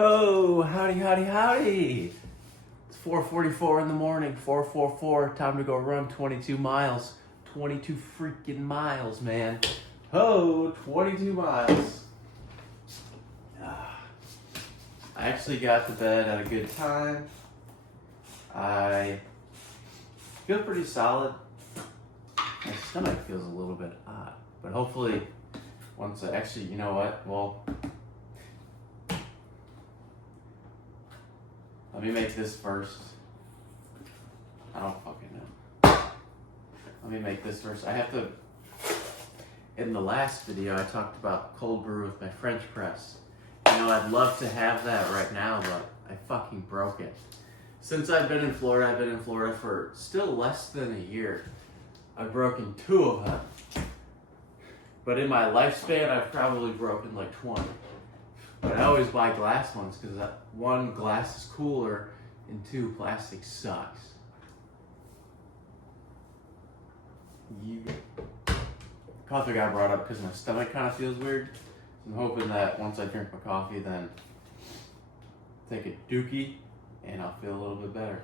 Ho, howdy, howdy, howdy. It's 4:44 in the morning, 4:44, time to go run 22 miles. 22 freaking miles, man. Ho, 22 miles. I actually got to bed at a good time. I feel pretty solid. My stomach feels a little bit odd, but hopefully once I actually, you know what, well, let me make this first. I don't fucking know. Let me make this first. I have to, in the last video I talked about cold brew with my French press. You know, I'd love to have that right now, but I fucking broke it. Since I've been in Florida for still less than a year. I've broken 2 of them. But in my lifespan, I've probably broken like 20. But I always buy glass ones because 1, glass is cooler, and 2, plastic sucks. Coffee got brought up because my stomach kind of feels weird. I'm hoping that once I drink my coffee, then take a dookie, and I'll feel a little bit better.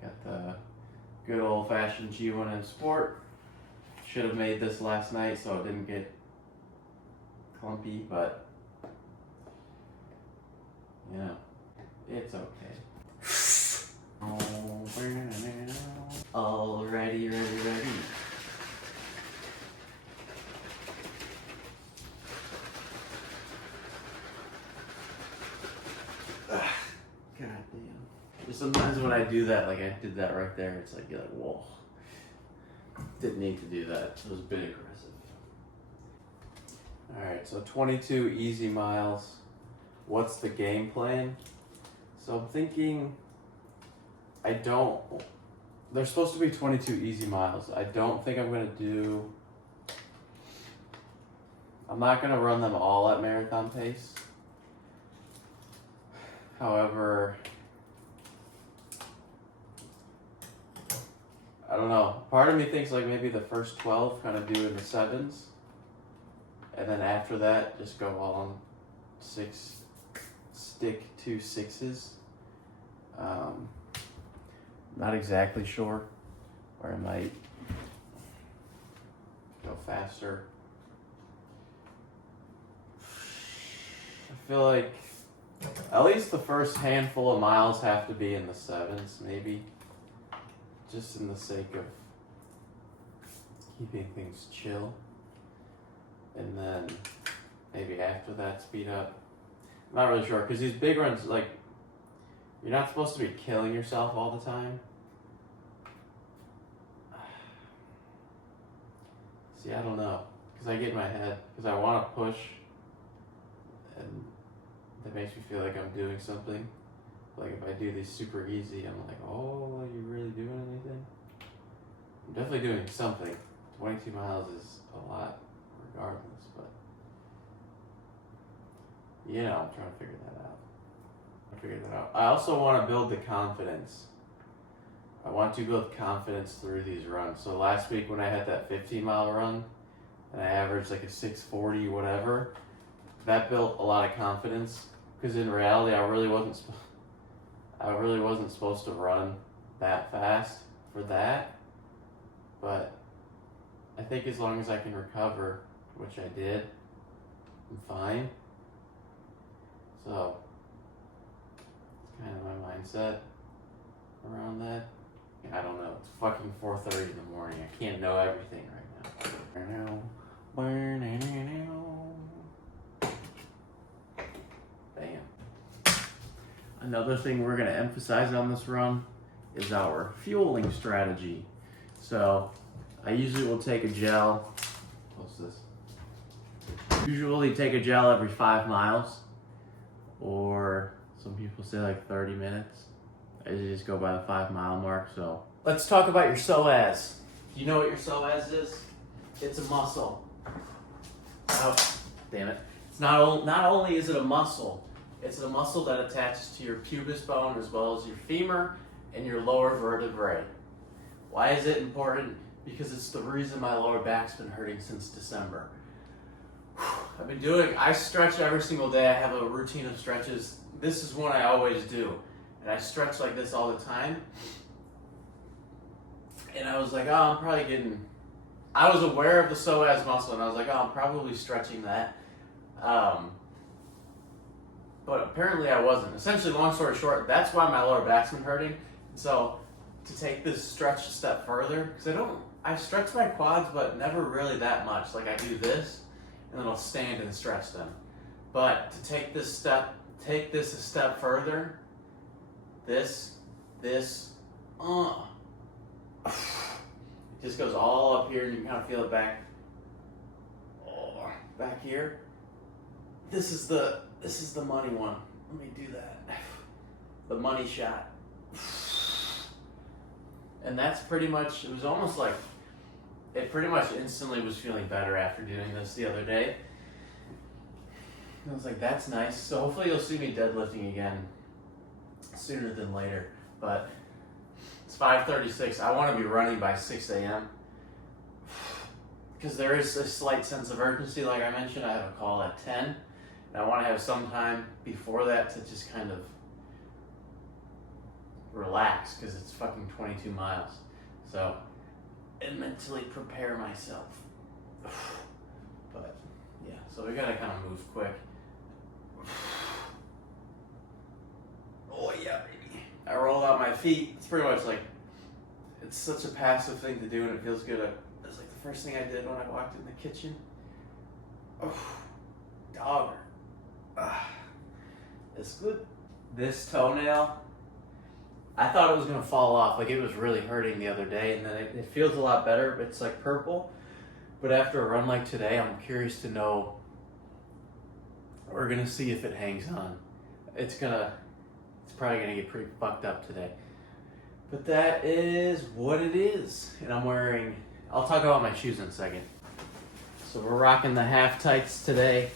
Got the good old-fashioned G1M Sport. Should have made this last night so it didn't get clumpy, but you know, it's okay. All ready. God damn. Sometimes when I do that, like I did that right there, it's like, you're like, whoa. Didn't need to do that. It was a bit aggressive. Alright, so 22 easy miles. What's the game plan? So I'm thinking, there's supposed to be 22 easy miles. I don't think I'm not gonna run them all at marathon pace. However, I don't know. Part of me thinks like maybe the first 12 kind of do in the 7s. And then after that, just go all on 6, stick to 6s. Not exactly sure, or I might go faster. I feel like at least the first handful of miles have to be in the 7s, maybe. Just in the sake of keeping things chill. And then maybe after that speed up. I'm not really sure, because these big runs, like, you're not supposed to be killing yourself all the time. See, I don't know, because I get in my head, because I want to push, and that makes me feel like I'm doing something. Like if I do these super easy, I'm like, oh, are you really doing anything? I'm definitely doing something. 22 miles is a lot regardless, but you know, I'm trying to figure that out. I also want to build the confidence. I want to build confidence through these runs. So last week when I had that 15-mile run and I averaged like a 6:40 whatever, that built a lot of confidence, because in reality I really wasn't supposed to run that fast for that, but I think as long as I can recover, which I did, I'm fine. So it's kind of my mindset around that. I don't know, it's fucking 4:30 in the morning. I can't know everything right now. Bam. Another thing we're going to emphasize on this run is our fueling strategy. So I usually will take a gel. What's this? Usually take a gel every 5 miles, or some people say like 30 minutes. I usually just go by the 5-mile mark. So let's talk about your psoas. Do you know what your psoas is? It's a muscle. Oh, damn it. It's not only is it a muscle, it's a muscle that attaches to your pubis bone as well as your femur and your lower vertebrae. Why is it important? Because it's the reason my lower back's been hurting since December. I stretch every single day. I have a routine of stretches. This is one I always do. And I stretch like this all the time. And I was like, I was aware of the psoas muscle, and I was like, I'm probably stretching that. But apparently I wasn't. Essentially, long story short, that's why my lower back's been hurting. So to take this stretch a step further, because I stretch my quads, but never really that much. Like I do this, and then I'll stand and stretch them. But to take this a step further, it just goes all up here, and you can kind of feel it back here. This is the money one. Let me do that. The money shot. And that's pretty much, it was almost like, it pretty much instantly was feeling better after doing this the other day. And I was like, that's nice. So hopefully you'll see me deadlifting again sooner than later. But it's 5:36. I want to be running by 6 a.m. because there is a slight sense of urgency. Like I mentioned, I have a call at 10. And I want to have some time before that to just kind of relax because it's fucking 22 miles. So, and mentally prepare myself. But yeah, so we gotta kind of move quick. Oh yeah, baby. I roll out my feet. It's pretty much like, it's such a passive thing to do and it feels good. It was like the first thing I did when I walked in the kitchen. Oh, dogger. It's good. This toenail, I thought it was going to fall off. Like it was really hurting the other day, and then it feels a lot better. It's like purple. But after a run like today, I'm curious to know, we're going to see if it hangs on. It's probably going to get pretty fucked up today. But that is what it is. And I'll talk about my shoes in a second. So we're rocking the half tights today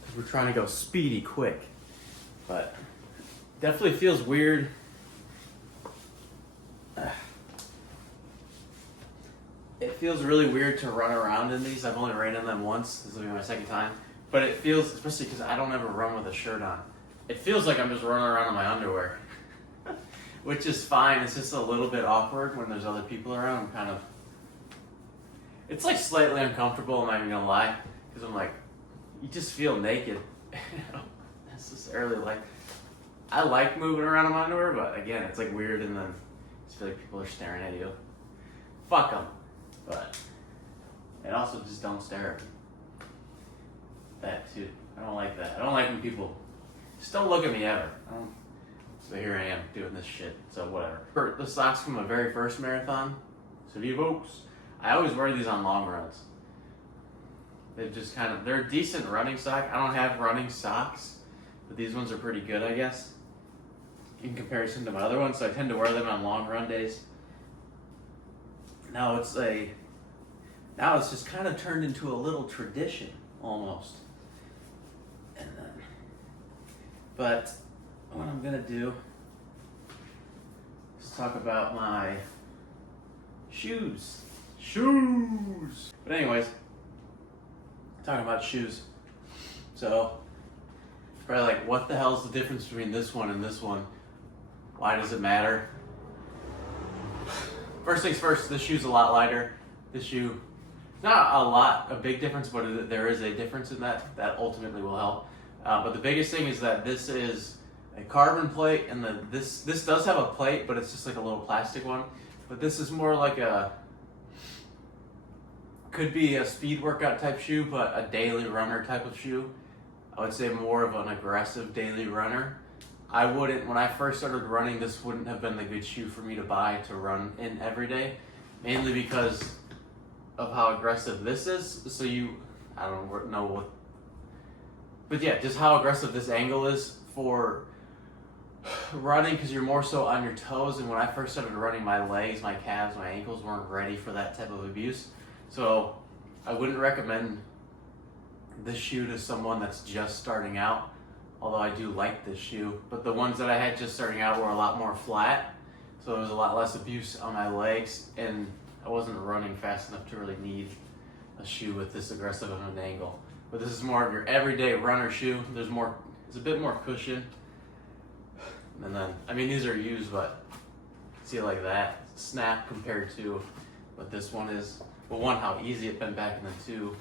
because we're trying to go speedy quick. But definitely feels weird. It feels really weird to run around in these. I've only ran in them once. This will be my second time. But it feels, especially because I don't ever run with a shirt on, it feels like I'm just running around in my underwear. Which is fine. It's just a little bit awkward when there's other people around. It's like slightly uncomfortable, I'm not even gonna lie. Because I'm like, you just feel naked. I don't necessarily like, I like moving around in my underwear, but again, it's like weird and then I just feel like people are staring at you. Fuck them. And also just don't stare at me. That too. I don't like that. I don't like when people just don't look at me ever. So here I am doing this shit. So whatever. The socks from my very first marathon. So folks, I always wear these on long runs. They're a decent running sock. I don't have running socks, but these ones are pretty good, I guess, in comparison to my other ones. So I tend to wear them on long run days. Now it's just kind of turned into a little tradition almost. But what I'm gonna do is talk about my shoes. But anyways, talking about shoes. So probably like, what the hell is the difference between this one and this one? Why does it matter? First things first, this shoe's a lot lighter. This shoe, not a big difference, but there is a difference in that. That ultimately will help. But the biggest thing is that this is a carbon plate, and this does have a plate, but it's just like a little plastic one. But this is more like could be a speed workout type shoe, but a daily runner type of shoe. I would say more of an aggressive daily runner. When I first started running, this wouldn't have been the good shoe for me to buy to run in every day, mainly because of how aggressive this is. So I don't know what, but yeah, just how aggressive this angle is for running, because you're more so on your toes. And when I first started running, my legs, my calves, my ankles weren't ready for that type of abuse. So I wouldn't recommend this shoe to someone that's just starting out, although I do like this shoe. But the ones that I had just starting out were a lot more flat, so there was a lot less abuse on my legs, and I wasn't running fast enough to really need a shoe with this aggressive of an angle. but this is more of your everyday runner shoe. There's a bit more cushion. And then, I mean, these are used, but see like that snap compared to what this one is. Well, one, how easy it bent back, and then two,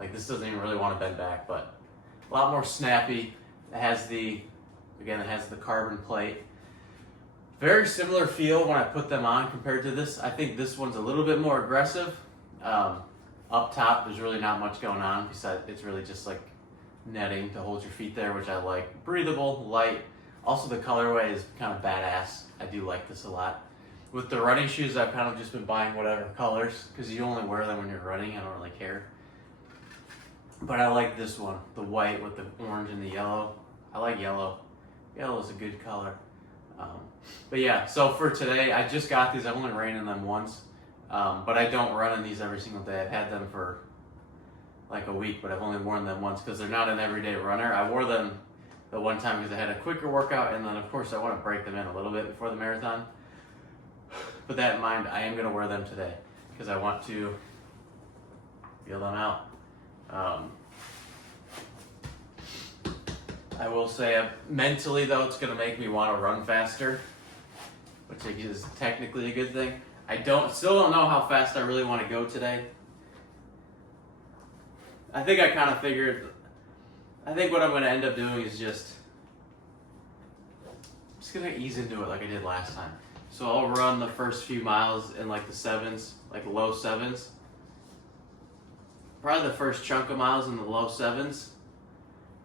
like this doesn't even really want to bend back, but a lot more snappy. It has the carbon plate. Very similar feel when I put them on compared to this. I think this one's a little bit more aggressive. Up top, there's really not much going on besides it's really just like netting to hold your feet there, which I like. Breathable, light. Also, the colorway is kind of badass. I do like this a lot. With the running shoes, I've kind of just been buying whatever colors because you only wear them when you're running. I don't really care. But I like this one, the white with the orange and the yellow. I like yellow. Yellow is a good color. But yeah, so for today, I just got these. I've only ran in them once. But I don't run in these every single day. I've had them for like a week, but I've only worn them once because they're not an everyday runner. I wore them the one time because I had a quicker workout, and then of course I want to break them in a little bit before the marathon. With that in mind, I am going to wear them today because I want to feel them out. I will say mentally though, it's going to make me want to run faster, which is technically a good thing. I still don't know how fast I really want to go today. I think I kind of figured, I think what I'm going to end up doing is just going to ease into it like I did last time. So I'll run the first few miles in like the sevens, like low sevens. Probably the first chunk of miles in the low sevens,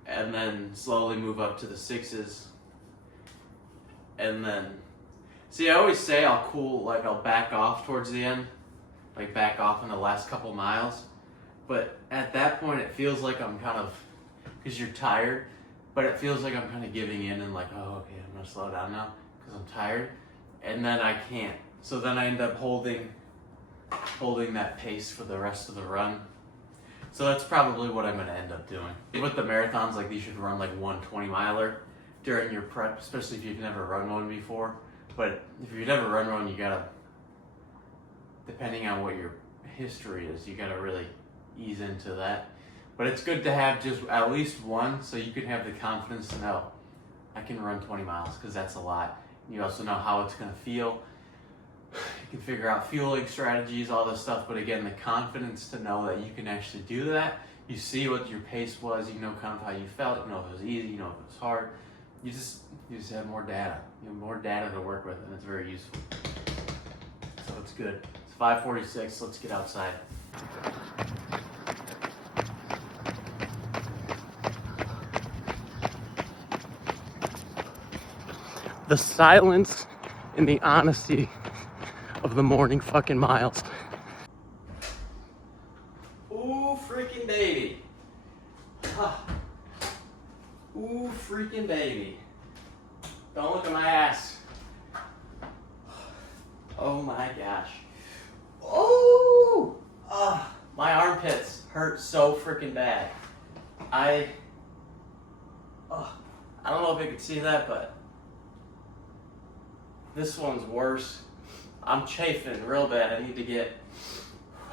and then slowly move up to the sixes. And then, see, I always say I'll back off towards the end, like back off in the last couple miles. But at that point, it feels like I'm kind of, because you're tired, but it feels like I'm kind of giving in and like, oh, okay, I'm going to slow down now because I'm tired. And then I can't. So then I end up holding that pace for the rest of the run. So that's probably what I'm going to end up doing. With the marathons, like you should run like 1 20-miler during your prep, especially if you've never run one before. But if you've never run one, you gotta, depending on what your history is, you gotta really ease into that. But it's good to have just at least one, so you can have the confidence to know I can run 20 miles, because that's a lot. You also know how it's gonna feel. You can figure out fueling strategies, all this stuff. But again, the confidence to know that you can actually do that. You see what your pace was. You know kind of how you felt. You know if it was easy. You know if it was hard. You just have more data. You have more data to work with, and it's very useful. So it's good. It's 5:46. Let's get outside. The silence and the honesty of the morning fucking miles. Ooh, freaking baby. Ooh, freaking baby. Don't look at my ass. Oh my gosh. Oh! My armpits hurt so freaking bad. I don't know if you could see that, but this one's worse. I'm chafing real bad. I need to get,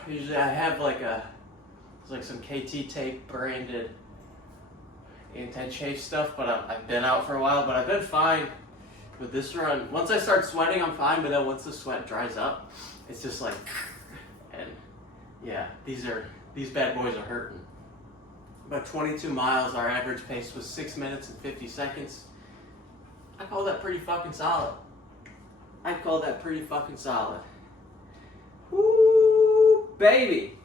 usually I have it's like some KT tape branded anti-chafe stuff, but I've been out for a while, but I've been fine with this run. Once I start sweating, I'm fine, but then once the sweat dries up, it's just like, and yeah, these bad boys are hurting. About 22 miles, our average pace was 6 minutes and 50 seconds. I call that pretty fucking solid. Woo, baby.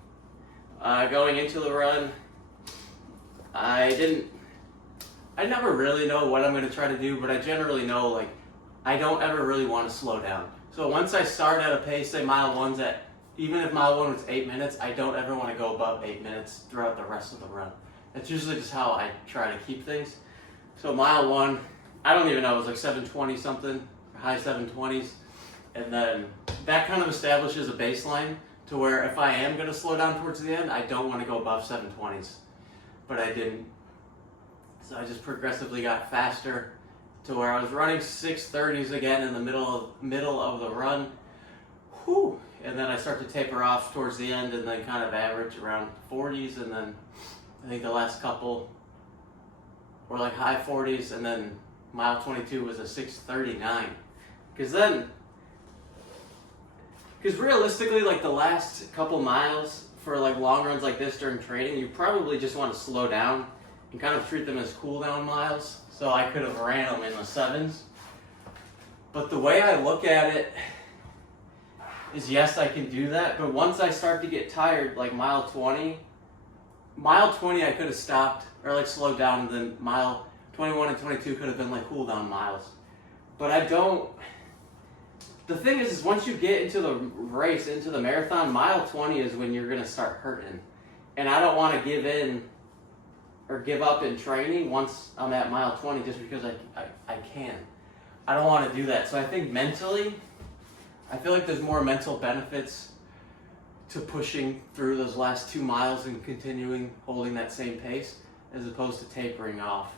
Going into the run, I never really know what I'm going to try to do, but I generally know, like, I don't ever really want to slow down. So once I start at a pace, say mile one's at, even if mile one was 8 minutes, I don't ever want to go above 8 minutes throughout the rest of the run. That's usually just how I try to keep things. So mile one, I don't even know, it was like 7:20 something, high 7:20s. And then that kind of establishes a baseline to where if I am going to slow down towards the end, I don't want to go above 7:20s. But I didn't. So I just progressively got faster to where I was running 6:30s again in the middle of the run. Whew. And then I start to taper off towards the end and then kind of average around 40s and then I think the last couple were like high 40s, and then mile 22 was a 6:39. Because realistically, like the last couple miles for like long runs like this during training, you probably just want to slow down and kind of treat them as cool down miles. So I could have ran them in the 7s. But the way I look at it is, yes, I can do that, but once I start to get tired, like mile 20 I could have stopped or like slowed down, and then mile 21 and 22 could have been like cool down miles. But I don't. The thing is once you get into the race, into the marathon, mile 20 is when you're going to start hurting. And I don't want to give in or give up in training once I'm at mile 20 just because I can. I don't want to do that. So I think mentally, I feel like there's more mental benefits to pushing through those last 2 miles and continuing holding that same pace, as opposed to tapering off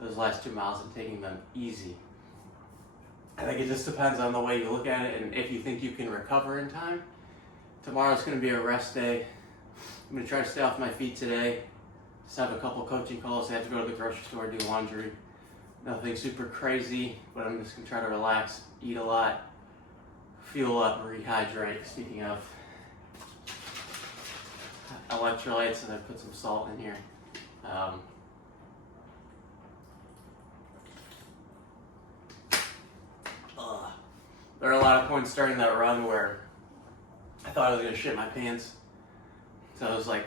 those last 2 miles and taking them easy. I think it just depends on the way you look at it and if you think you can recover in time. Tomorrow's going to be a rest day. I'm going to try to stay off my feet today. Just have a couple coaching calls. I have to go to the grocery store, do laundry. Nothing super crazy, but I'm just going to try to relax, eat a lot, fuel up, rehydrate. Speaking of electrolytes, and I put some salt in here. There are a lot of points during that run where I thought I was going to shit my pants. So I was like,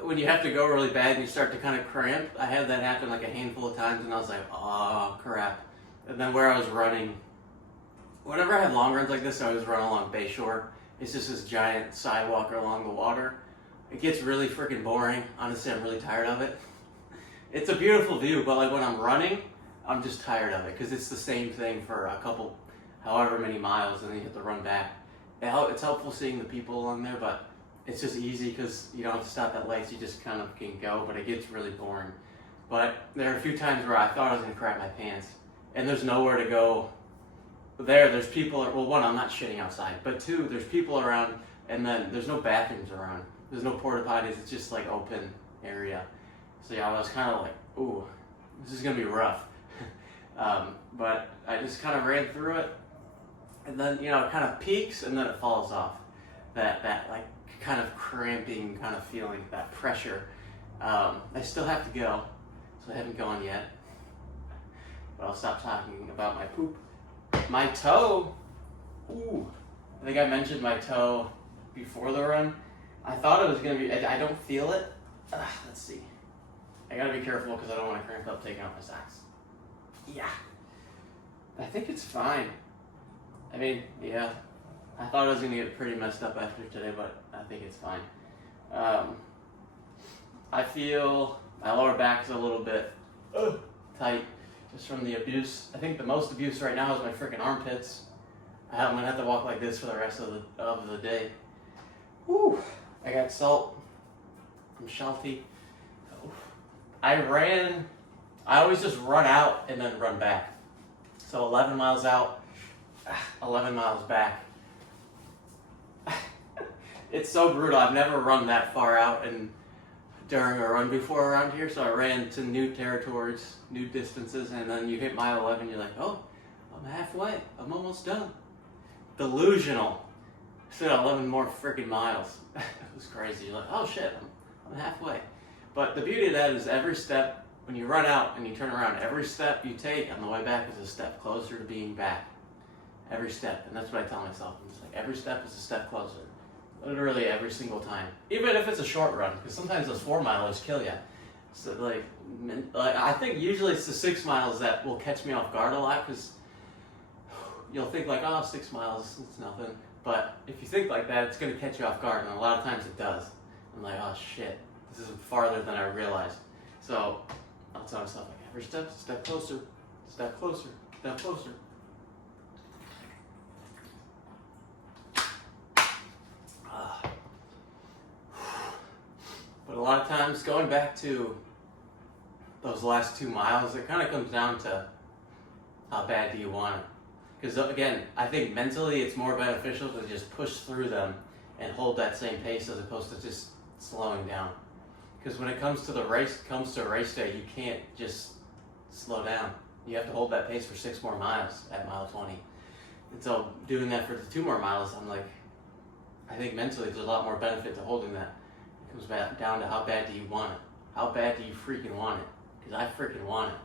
when you have to go really bad and you start to kind of cramp, I had that happen like a handful of times, and I was like, oh crap. And then where I was running, whenever I had long runs like this, I always run along Bayshore. It's just this giant sidewalk along the water. It gets really freaking boring. Honestly, I'm really tired of it. It's a beautiful view, but like when I'm running, I'm just tired of it because it's the same thing for a couple, however many miles, and then you have to run back. It's helpful seeing the people along there, but it's just easy because you don't have to stop at lights. You just kind of can go, but it gets really boring. But there are a few times where I thought I was going to crap my pants, and there's nowhere to go. There's people. Well, one, I'm not shitting outside, but two, there's people around, and then there's no bathrooms around. There's no porta potties. It's just like open area. So yeah, I was kind of like, ooh, this is going to be rough. But I just kind of ran through it, and then, you know, it kind of peaks and then it falls off. That like kind of cramping kind of feeling, that pressure. I still have to go, so I haven't gone yet. But I'll stop talking about my poop. My toe, ooh, I think I mentioned my toe before the run. I thought it was going to be, I don't feel it. Let's see. I gotta be careful because I don't want to cramp up taking off my socks. Yeah. I think it's fine. I mean, yeah. I thought I was going to get pretty messed up after today, but I think it's fine. I feel my lower back is a little bit tight just from the abuse. I think the most abuse right now is my freaking armpits. I'm going to have to walk like this for the rest of the day. Whew. I got salt. I'm salty. I always just run out and then run back. So 11 miles out, 11 miles back. It's so brutal. I've never run that far out and during a run before around here, so I ran to new territories, new distances, and then you hit mile 11, you're like, oh, I'm halfway. I'm almost done. Delusional. Still got 11 more freaking miles. It was crazy. You're like, oh shit, I'm halfway. But the beauty of that is every step, when you run out and you turn around, every step you take on the way back is a step closer to being back. Every step. And that's what I tell myself. I'm just like, every step is a step closer. Literally every single time. Even if it's a short run, because sometimes those 4 milers kill you. So like I think usually it's the 6 miles that will catch me off guard a lot, because you'll think like, oh, 6 miles, it's nothing. But if you think like that, it's going to catch you off guard, and a lot of times it does. I'm like, oh shit, this is farther than I realized. So I'll tell myself, like, every step closer, step closer, step closer. But a lot of times, going back to those last 2 miles, it kind of comes down to how bad do you want it. Because again, I think mentally it's more beneficial to just push through them and hold that same pace as opposed to just slowing down. Because when it comes to a race day, you can't just slow down. You have to hold that pace for 6 more miles at mile 20. And so doing that for the 2 more miles, I'm like, I think mentally there's a lot more benefit to holding that. It comes back down to how bad do you want it? How bad do you freaking want it? Because I freaking want it.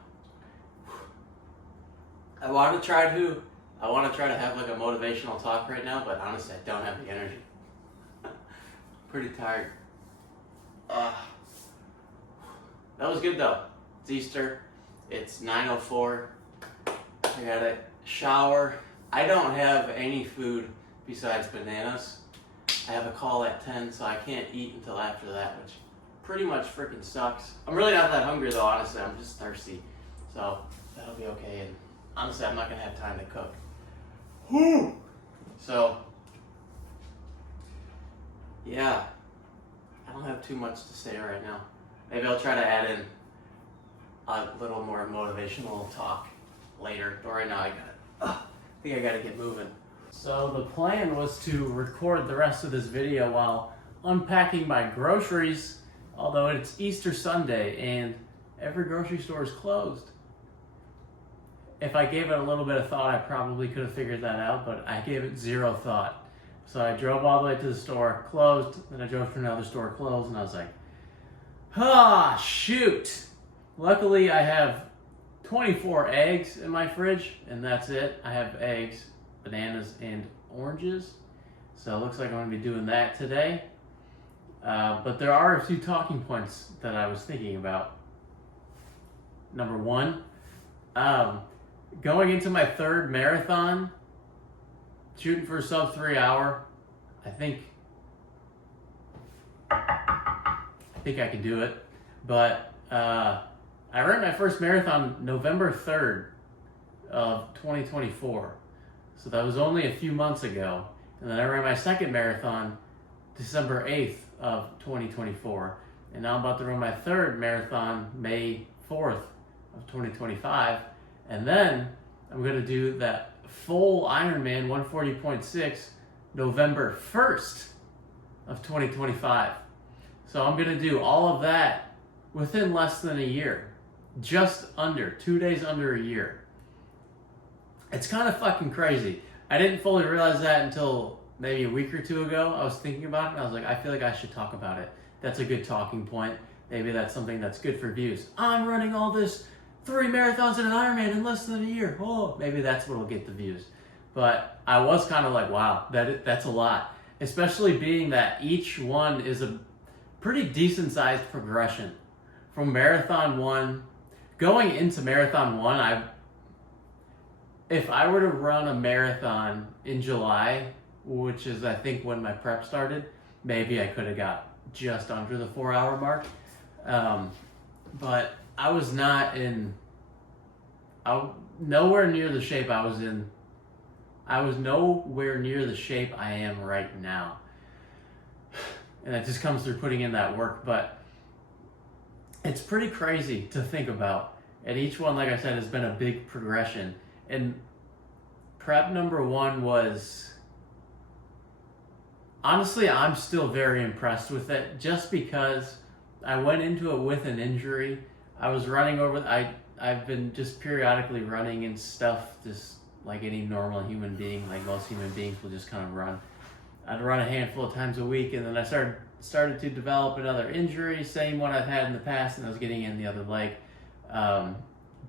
I want to try to have like a motivational talk right now, but honestly, I don't have the energy. Pretty tired. That was good though. It's Easter. It's 9:04. I gotta shower. I don't have any food besides bananas. I have a call at 10, so I can't eat until after that, which pretty much freaking sucks. I'm really not that hungry though, honestly. I'm just thirsty. So that'll be okay. And honestly, I'm not gonna have time to cook. So, yeah. I don't have too much to say right now. Maybe I'll try to add in a little more motivational talk later. But right now I think I gotta get moving. So the plan was to record the rest of this video while unpacking my groceries, although it's Easter Sunday and every grocery store is closed. If I gave it a little bit of thought, I probably could have figured that out, but I gave it 0 thought. So I drove all the way to the store, closed, then I drove to another store, closed, and I was like, shoot. Luckily, I have 24 eggs in my fridge, and that's it. I have eggs, bananas, and oranges. So it looks like I'm going to be doing that today. But there are a few talking points that I was thinking about. Number 1, going into my 3rd marathon, shooting for a sub 3 hour, I think I can do it. But I ran my first marathon November 3rd of 2024. So that was only a few months ago. And then I ran my second marathon December 8th of 2024. And now I'm about to run my 3rd marathon May 4th of 2025. And then I'm going to do that full Ironman 140.6 November 1st of 2025. So I'm going to do all of that within less than a year. Just under, 2 days under a year. It's kind of fucking crazy. I didn't fully realize that until maybe a week or 2 ago. I was thinking about it and I was like, I feel like I should talk about it. That's a good talking point. Maybe that's something that's good for views. I'm running all this 3 marathons and an Ironman in less than a year. Oh, maybe that's what'll get the views. But I was kind of like, wow, that's a lot. Especially being that each one is a pretty decent sized progression. From marathon 1, going into marathon 1, if I were to run a marathon in July, which is I think when my prep started, maybe I could have got just under the 4 hour mark. But I was nowhere near the shape I was in. I was nowhere near the shape I am right now. And that just comes through putting in that work. But it's pretty crazy to think about. And each one, like I said, has been a big progression. And prep number 1 was, honestly, I'm still very impressed with it just because I went into it with an injury. I was running I've been just periodically running and stuff, just like any normal human being, like most human beings will just kind of run. I'd run a handful of times a week, and then I started to develop another injury, same one I've had in the past, and I was getting in the other leg.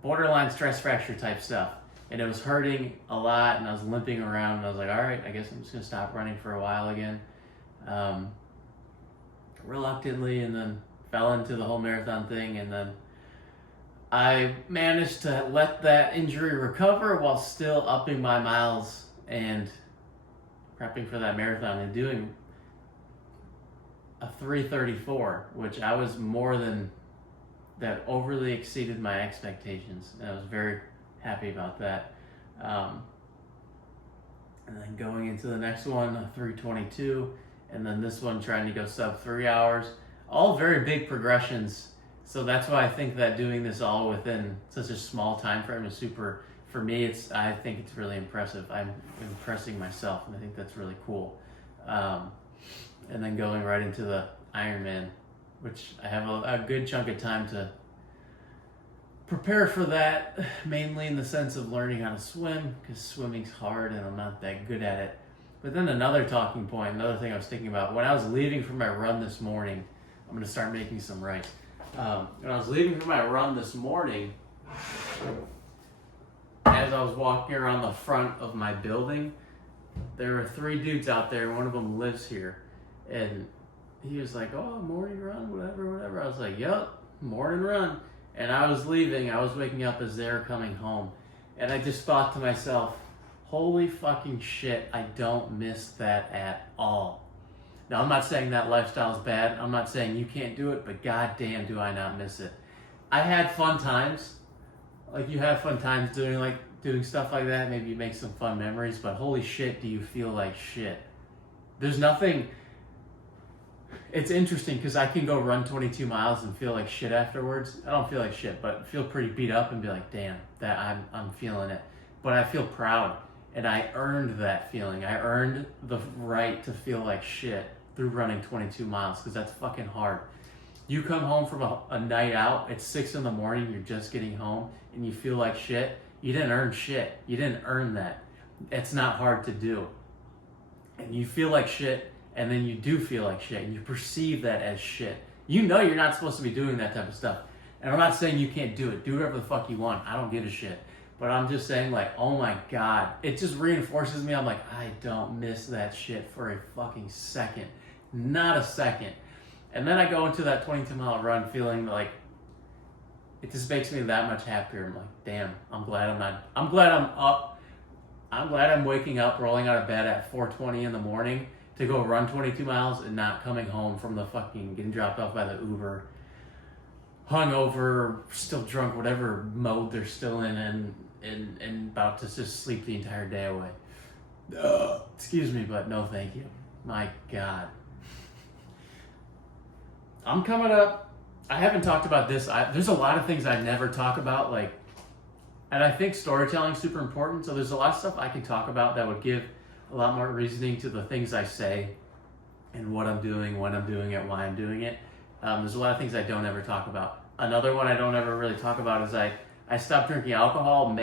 Borderline stress fracture type stuff. And it was hurting a lot, and I was limping around, and I was like, all right, I guess I'm just going to stop running for a while again. Reluctantly, and then fell into the whole marathon thing, and then I managed to let that injury recover while still upping my miles and prepping for that marathon and doing a 3:34, which I was more than that, overly exceeded my expectations, and I was very happy about that. And then going into the next one, a 3:22, and then this one trying to go sub 3 hours. All very big progressions. So that's why I think that doing this all within such a small time frame is super, for me, I think it's really impressive. I'm impressing myself, and I think that's really cool. And then going right into the Ironman which I have a good chunk of time to prepare for that, mainly in the sense of learning how to swim, because swimming's hard and I'm not that good at it. But then another talking point, another thing I was thinking about, when I was leaving for my run this morning, I'm going to start making some rice. When I was leaving for my run this morning, as I was walking around the front of my building, there were 3 dudes out there. One of them lives here. And he was like, oh, morning run, whatever. I was like, yup, morning run. And I was leaving, I was waking up as they were coming home. And I just thought to myself, holy fucking shit, I don't miss that at all. Now, I'm not saying that lifestyle is bad. I'm not saying you can't do it, but goddamn do I not miss it. I had fun times. Like, you have fun times doing stuff like that. Maybe you make some fun memories, but holy shit, do you feel like shit. There's nothing... It's interesting because I can go run 22 miles and feel like shit afterwards. I don't feel like shit, but feel pretty beat up and be like, damn, that I'm feeling it. But I feel proud, and I earned that feeling. I earned the right to feel like shit through running 22 miles because that's fucking hard. You come home from a night out, it's 6 in the morning, you're just getting home, and you feel like shit. You didn't earn shit. You didn't earn that. It's not hard to do. And you feel like shit, and then you do feel like shit, and you perceive that as shit. You know you're not supposed to be doing that type of stuff. And I'm not saying you can't do it. Do whatever the fuck you want. I don't give a shit. But I'm just saying, like, oh my God. It just reinforces me. I'm like, I don't miss that shit for a fucking second. Not a second. And then I go into that 22-mile run feeling like it just makes me that much happier. I'm like, damn, I'm glad I'm up. I'm glad I'm waking up, rolling out of bed at 4:20 in the morning to go run 22 miles and not coming home from the fucking getting dropped off by the Uber, hungover, still drunk, whatever mode they're still in, and about to just sleep the entire day away. Excuse me, but no thank you. My God. I'm coming up. I haven't talked about this. There's a lot of things I never talk about, like, and I think storytelling is super important. So there's a lot of stuff I can talk about that would give a lot more reasoning to the things I say and what I'm doing, when I'm doing it, why I'm doing it. There's a lot of things I don't ever talk about. Another one I don't ever really talk about is I stopped drinking alcohol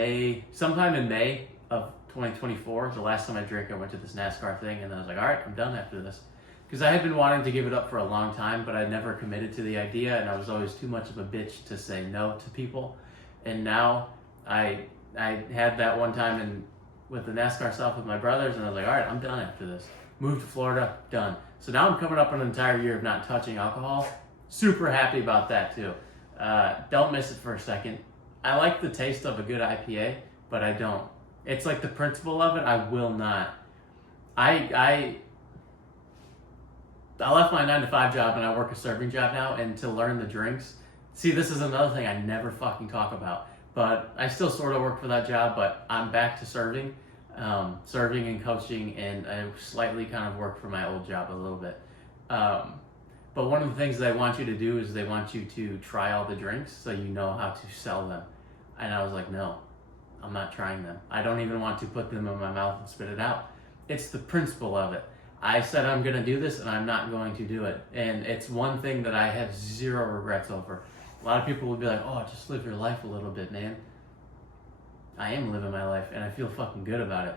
sometime in May of 2024. The last time I drank, I went to this NASCAR thing, and I was like, all right, I'm done after this. Because I had been wanting to give it up for a long time, but I never committed to the idea, and I was always too much of a bitch to say no to people. And now I had that one time with the NASCAR stuff with my brothers, and I was like, all right, I'm done after this. Moved to Florida, done. So now I'm coming up on an entire year of not touching alcohol. Super happy about that too. Don't miss it for a second. I like the taste of a good IPA, but I don't. It's like the principle of it, I will not. I left my 9-to-5 job and I work a serving job now, and to learn the drinks. See, this is another thing I never fucking talk about. But I still sort of work for that job, but I'm back to serving and coaching, and I slightly kind of work for my old job a little bit. But one of the things they want you to do is they want you to try all the drinks so you know how to sell them. And I was like, no, I'm not trying them. I don't even want to put them in my mouth and spit it out. It's the principle of it. I said I'm going to do this, and I'm not going to do it. And it's one thing that I have zero regrets over. A lot of people would be like, oh, just live your life a little bit, man. I am living my life, and I feel fucking good about it.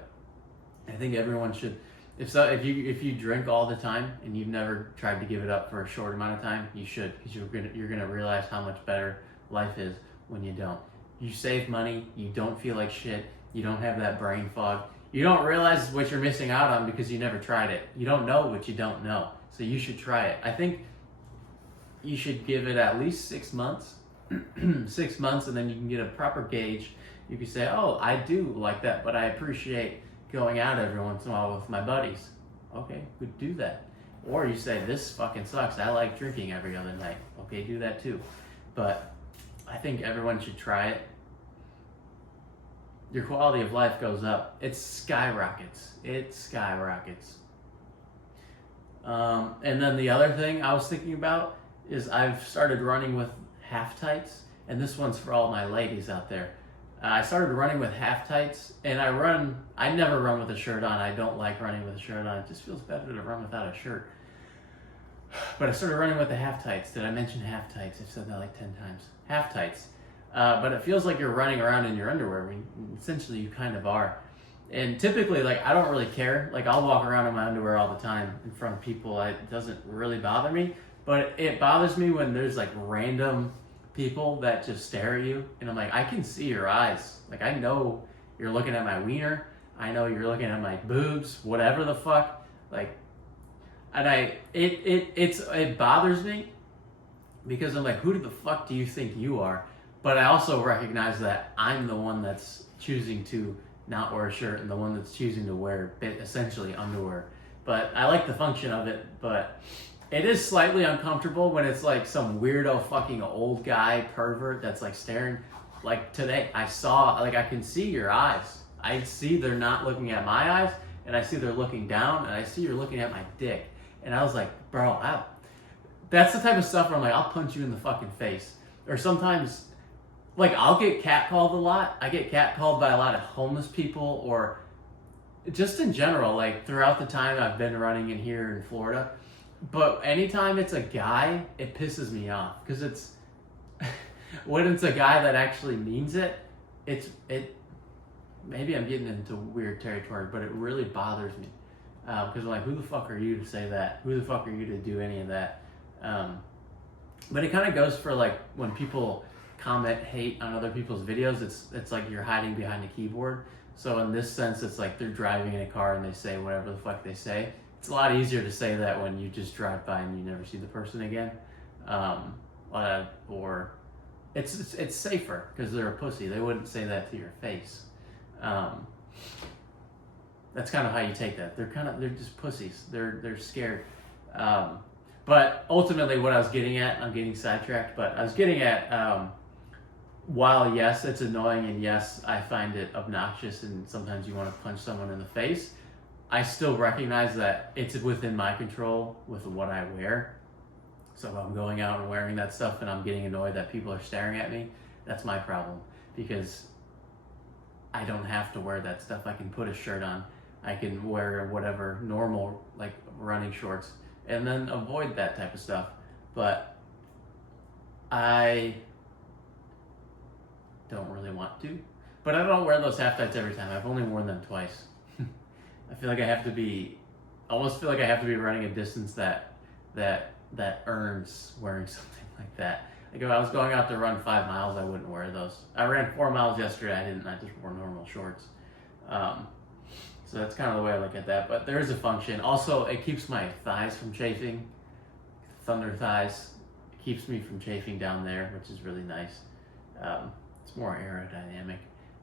I think everyone should. If you drink all the time and you've never tried to give it up for a short amount of time, you should, because you're gonna realize how much better life is when you don't. You save money. You don't feel like shit. You don't have that brain fog. You don't realize what you're missing out on because you never tried it. You don't know what you don't know, so you should try it. I think you should give it at least 6 months. 6 months, and then you can get a proper gauge. You can say, oh, I do like that, but I appreciate going out every once in a while with my buddies. Okay, good, do that. Or you say, this fucking sucks. I like drinking every other night. Okay, do that too. But I think everyone should try it. Your quality of life goes up. It skyrockets. It skyrockets. And then the other thing I was thinking about is I've started running with half tights, and this one's for all my ladies out there. I started running with half tights, and I never run with a shirt on. I don't like running with a shirt on. It just feels better to run without a shirt. But I started running with the half tights. Did I mention half tights? I've said that like 10 times. Half tights. But it feels like you're running around in your underwear. I mean, essentially, you kind of are. And typically, like, I don't really care. Like, I'll walk around in my underwear all the time in front of people. It doesn't really bother me. But it bothers me when there's, like, random people that just stare at you. And I'm like, I can see your eyes. Like, I know you're looking at my wiener. I know you're looking at my boobs. Whatever the fuck. Like, and it bothers me because I'm like, who the fuck do you think you are? But I also recognize that I'm the one that's choosing to not wear a shirt and the one that's choosing to wear essentially underwear. But I like the function of it, but it is slightly uncomfortable when it's like some weirdo fucking old guy pervert that's like staring. Like today, I can see your eyes. I see they're not looking at my eyes, and I see they're looking down, and I see you're looking at my dick. And I was like, bro, that's the type of stuff where I'm like, I'll punch you in the fucking face. Or sometimes, like, I'll get catcalled a lot. I get catcalled by a lot of homeless people, or just in general, like, throughout the time I've been running in here in Florida. But anytime it's a guy, it pisses me off. Because it's, when it's a guy that actually means it, maybe I'm getting into weird territory, but it really bothers me. Because I'm like, who the fuck are you to say that? Who the fuck are you to do any of that? But it kind of goes for like when people comment hate on other people's videos, it's like you're hiding behind a keyboard. So in this sense, it's like they're driving in a car and they say whatever the fuck they say. It's a lot easier to say that when you just drive by and you never see the person again. Or it's safer because they're a pussy. They wouldn't say that to your face. That's kind of how you take that. They're just pussies. They're scared. But ultimately what I was getting at, I'm getting sidetracked, but I was getting at, while yes, it's annoying and yes, I find it obnoxious and sometimes you want to punch someone in the face, I still recognize that it's within my control with what I wear. So if I'm going out and wearing that stuff and I'm getting annoyed that people are staring at me, that's my problem because I don't have to wear that stuff. I can put a shirt on. I can wear whatever normal like running shorts and then avoid that type of stuff. But I don't really want to. But I don't wear those half tights every time. I've only worn them twice. I feel like almost feel like I have to be running a distance that earns wearing something like that. Like if I was going out to run 5 miles, I wouldn't wear those. I ran 4 miles yesterday. I just wore normal shorts. So that's kind of the way I look at that. But there is a function. Also, it keeps my thighs from chafing. Thunder thighs. It keeps me from chafing down there, which is really nice. It's more aerodynamic.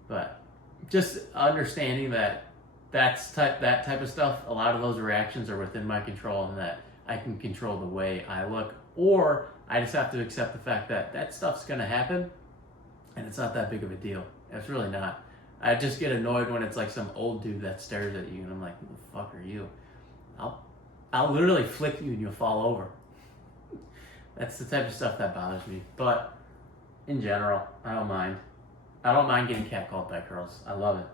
But just understanding that that type of stuff, a lot of those reactions are within my control and that I can control the way I look. Or I just have to accept the fact that that stuff's going to happen and it's not that big of a deal. It's really not. I just get annoyed when it's like some old dude that stares at you and I'm like, who the fuck are you? I'll literally flick you and you'll fall over. That's the type of stuff that bothers me. But in general, I don't mind. I don't mind getting catcalled by girls. I love it.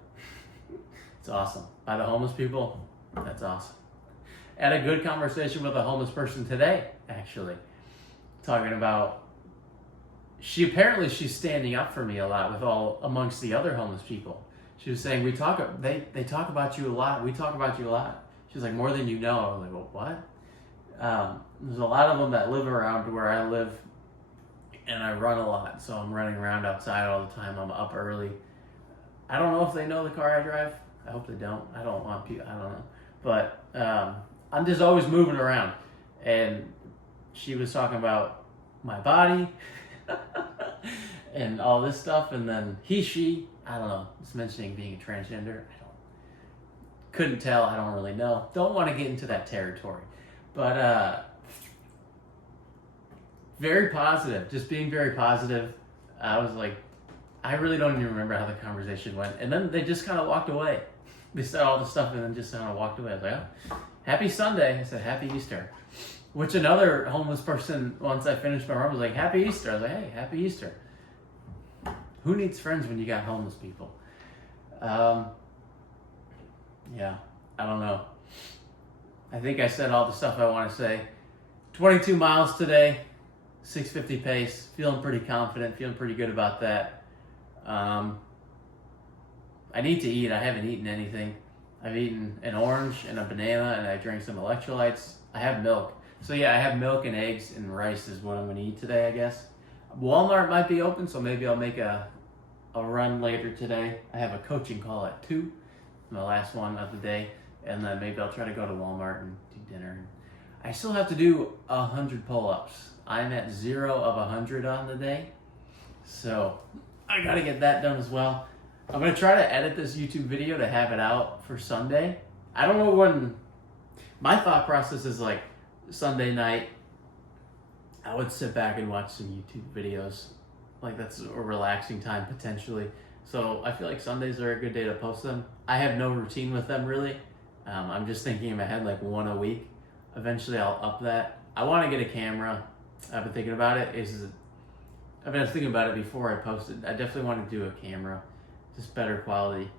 It's awesome. By the homeless people, that's awesome. I had a good conversation with a homeless person today, actually. Talking about, she's standing up for me a lot amongst the other homeless people. She was saying, they talk about you a lot. We talk about you a lot. She's like, more than you know. I was like, well, what? There's a lot of them that live around where I live and I run a lot. So I'm running around outside all the time. I'm up early. I don't know if they know the car I drive. I hope they don't. I don't want people, I don't know. But I'm just always moving around. And she was talking about my body and all this stuff. And then she, I don't know, was mentioning being a transgender. Couldn't tell. I don't really know. Don't want to get into that territory. But very positive. Just being very positive. I was like, I really don't even remember how the conversation went. And then they just kind of walked away. They said all the stuff and then just kind of walked away. I was like, oh, happy Sunday. I said, happy Easter. Which another homeless person, once I finished my run, was like, happy Easter. I was like, hey, happy Easter. Who needs friends when you got homeless people? Yeah, I don't know. I think I said all the stuff I want to say. 22 miles today, 650 pace, feeling pretty confident, feeling pretty good about that. I need to eat. I haven't eaten anything. I've eaten an orange and a banana, and I drank some electrolytes. I have milk. So yeah, I have milk and eggs and rice is what I'm going to eat today, I guess. Walmart might be open, so maybe I'll make a run later today. I have a coaching call at 2, my last one of the day, and then maybe I'll try to go to Walmart and do dinner. I still have to do 100 pull-ups. I'm at 0 of 100 on the day, so I got to get that done as well. I'm going to try to edit this YouTube video to have it out for Sunday. I don't know when. My thought process is like Sunday night, I would sit back and watch some YouTube videos. Like that's a relaxing time potentially. So I feel like Sundays are a good day to post them. I have no routine with them really. I'm just thinking in my head like one a week. Eventually I'll up that. I want to get a camera. I've been thinking about it. I was thinking about it before I posted. I definitely want to do a camera. Just better quality.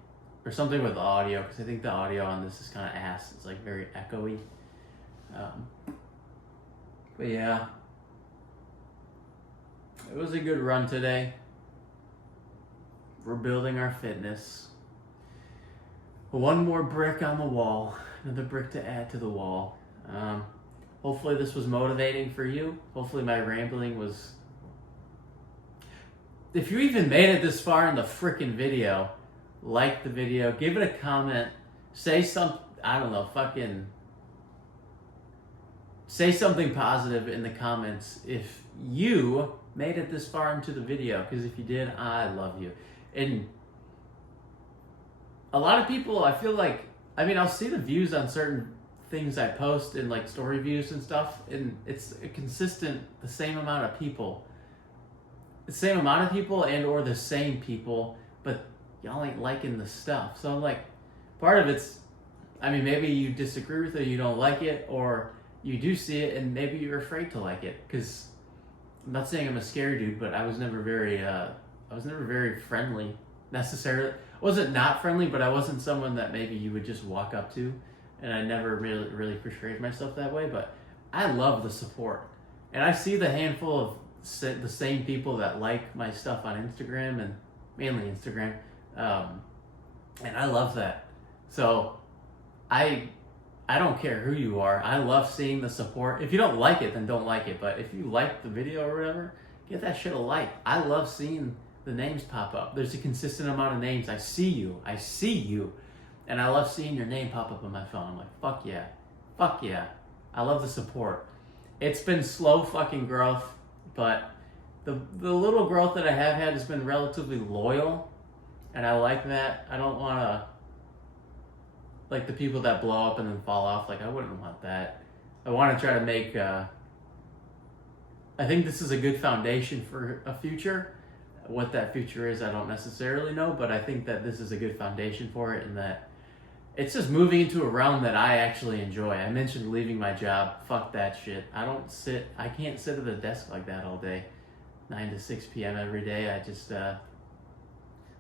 Or something with audio, because I think the audio on this is kind of ass. It's like very echoey. But yeah. It was a good run today. We're building our fitness. One more brick on the wall. Another brick to add to the wall. Hopefully this was motivating for you. Hopefully my rambling was... If you even made it this far in the frickin' video, like the video, give it a comment, say some, I don't know, say something positive in the comments if you made it this far into the video, because if you did, I love you. And a lot of people, I feel like, I'll see the views on certain things I post in like story views and stuff, and it's a consistent, the same amount of people. The same amount of people and or the same people, but y'all ain't liking the stuff. So I'm like, part of it's, maybe you disagree with it, you don't like it, or you do see it and maybe you're afraid to like it. Because I'm not saying I'm a scary dude, but I was never very friendly necessarily. I wasn't not friendly, but I wasn't someone that maybe you would just walk up to, and I never really portrayed myself that way. But I love the support, and I see the handful of the same people that like my stuff on Instagram, and mainly Instagram, and I love that. So I don't care who you are. I love seeing the support. If you don't like it, then don't like it. But if you like the video or whatever, give that shit a like. I love seeing the names pop up. There's a consistent amount of names. I see you, and I love seeing your name pop up on my phone. I'm like, fuck yeah. I love the support. It's been slow fucking growth, but the little growth that I have had has been relatively loyal, and I like that. I don't want to, like the people that blow up and then fall off, like I wouldn't want that. I want to try to make, I think this is a good foundation for a future. What that future is, I don't necessarily know, but I think that this is a good foundation for it, and that it's just moving into a realm that I actually enjoy. I mentioned leaving my job. Fuck that shit. I can't sit at a desk like that all day, 9 to 6 p.m. every day. I just,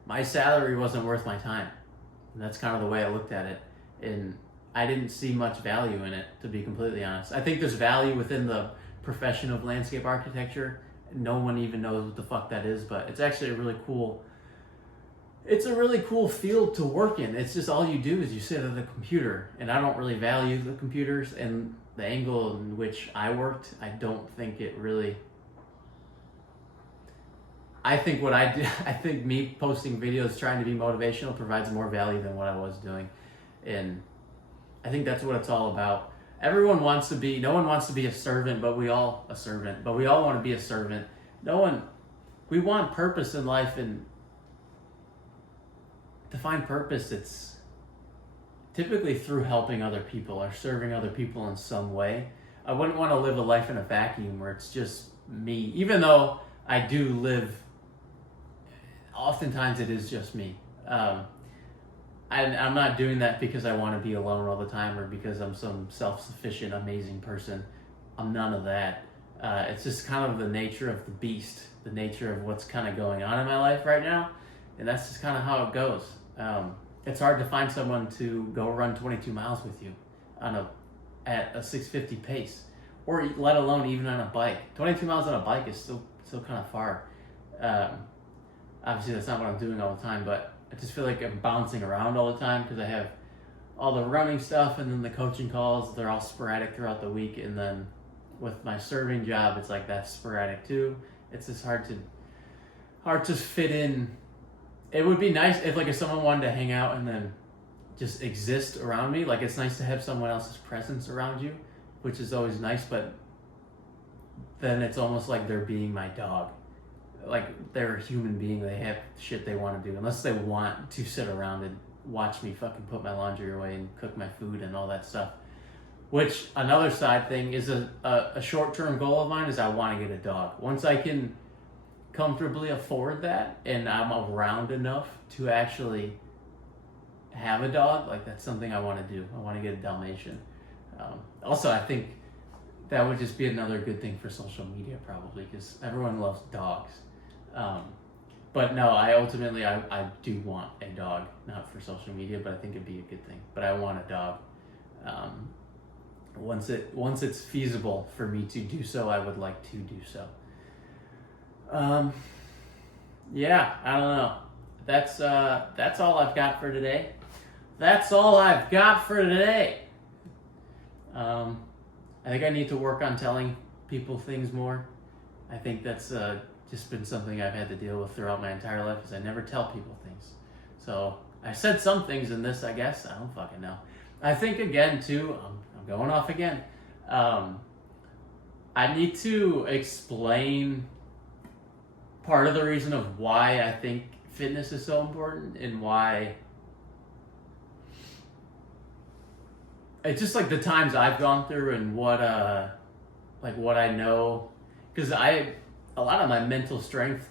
my salary wasn't worth my time. And that's kind of the way I looked at it. And I didn't see much value in it, to be completely honest. I think there's value within the profession of landscape architecture. No one even knows what the fuck that is, but it's actually a really cool field to work in. It's just all you do is you sit at a computer, and I don't really value the computers, and the angle in which I worked, I don't think it really... I think me posting videos trying to be motivational provides more value than what I was doing. And I think that's what it's all about. No one wants to be a servant, but we all want to be a servant. We want purpose in life, and to find purpose, it's typically through helping other people or serving other people in some way. I wouldn't want to live a life in a vacuum where it's just me, even though I do live, oftentimes it is just me. I'm not doing that because I want to be alone all the time or because I'm some self-sufficient, amazing person. I'm none of that. It's just kind of the nature of the beast, the nature of what's kind of going on in my life right now. And that's just kind of how it goes. It's hard to find someone to go run 22 miles with you at a 650 pace. or let alone even on a bike. 22 miles on a bike is still kind of far. Obviously, that's not what I'm doing all the time, but I just feel like I'm bouncing around all the time because I have all the running stuff and then the coaching calls. They're all sporadic throughout the week, and then with my serving job, it's like that's sporadic too. It's just hard to fit in. It would be nice if someone wanted to hang out and then just exist around me. Like, it's nice to have someone else's presence around you, which is always nice, but then it's almost like they're being my dog. Like, they're a human being. They have shit they want to do, unless they want to sit around and watch me fucking put my laundry away and cook my food and all that stuff. Which, another side thing is a short-term goal of mine is I want to get a dog. Once I can comfortably afford that and I'm around enough to actually have a dog, like, that's something I want to do. I want to get a Dalmatian. Also, I think that would just be another good thing for social media, probably, because everyone loves dogs. But no, I do want a dog, not for social media, but I think it'd be a good thing. But I want a dog. Once it's feasible for me to do so, I would like to do so. Yeah, I don't know. That's all I've got for today. That's all I've got for today. I think I need to work on telling people things more. I think that's just been something I've had to deal with throughout my entire life, is I never tell people things. So I said some things in this, I guess. I don't fucking know. I think, again, too, I'm going off again. I need to explain part of the reason of why I think fitness is so important, and why it's just like the times I've gone through and what I know, because a lot of my mental strength,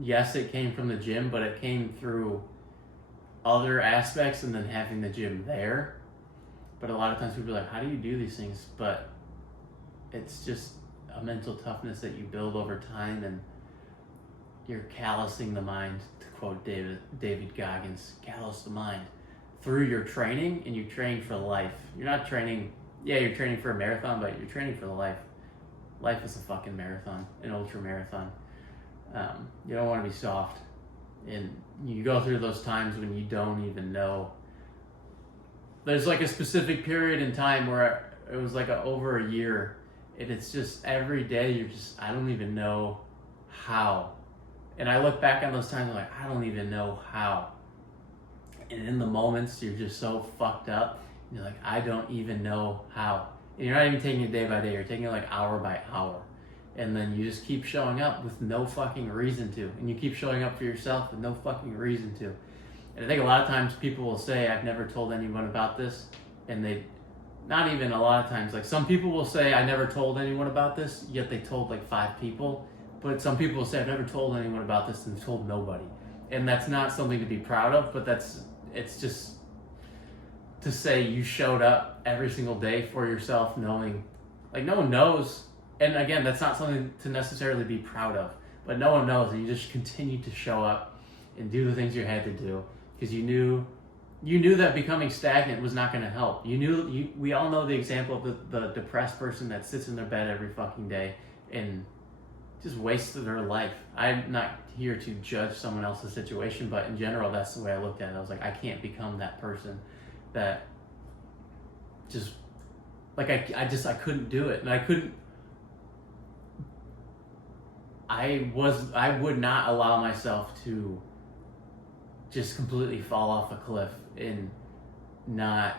yes, it came from the gym, but it came through other aspects and then having the gym there. But a lot of times people are like, how do you do these things? But it's just a mental toughness that you build over time, and you're callousing the mind, to quote David Goggins, callous the mind through your training, and you train for life. You're not training, you're training for a marathon, but you're training for the life. Life is a fucking marathon, an ultra marathon. You don't want to be soft. And you go through those times when you don't even know. There's like a specific period in time where it was like over a year, and it's just every day I don't even know how. And I look back on those times, I'm like, I don't even know how. And in the moments, you're just so fucked up. And you're like, I don't even know how. And you're not even taking it day by day. You're taking it like hour by hour. And then you just keep showing up with no fucking reason to. And you keep showing up for yourself with no fucking reason to. And I think a lot of times people will say, I've never told anyone about this. And they, not even a lot of times, like some people will say, I never told anyone about this, yet they told like 5 people. But some people will say, I've never told anyone about this, and told nobody. And that's not something to be proud of, but it's just to say you showed up every single day for yourself, knowing, like, no one knows. And again, that's not something to necessarily be proud of, but no one knows, and you just continued to show up and do the things you had to do because you knew that becoming stagnant was not going to help. We all know the example of the depressed person that sits in their bed every fucking day and just wasted their life. I'm not here to judge someone else's situation, but in general, that's the way I looked at it. I was like, I can't become that person that just, like, I couldn't do it. And I would not allow myself to just completely fall off a cliff and not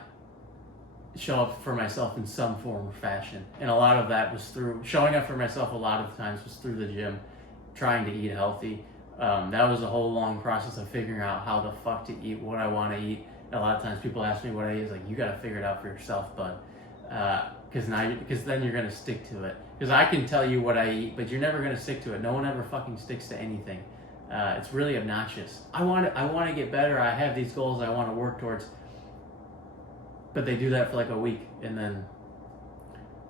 show up for myself in some form or fashion. And a lot of that was through showing up for myself. A lot of times was through the gym, trying to eat healthy. That was a whole long process of figuring out how the fuck to eat, what I want to eat. And a lot of times people ask me what I eat. It's like, you got to figure it out for yourself, bud. Because then you're going to stick to it. Because I can tell you what I eat, but you're never going to stick to it. No one ever fucking sticks to anything. It's really obnoxious. I want to get better. I have these goals I want to work towards. But they do that for like a week, and then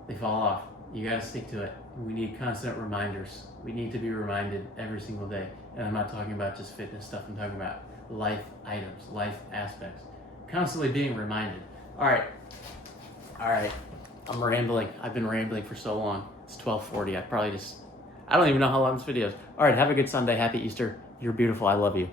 they fall off. You got to stick to it. We need constant reminders. We need to be reminded every single day. And I'm not talking about just fitness stuff. I'm talking about life items, life aspects. Constantly being reminded. All right. I'm rambling. I've been rambling for so long. It's 12:40. I don't even know how long this video is. All right, have a good Sunday. Happy Easter. You're beautiful. I love you.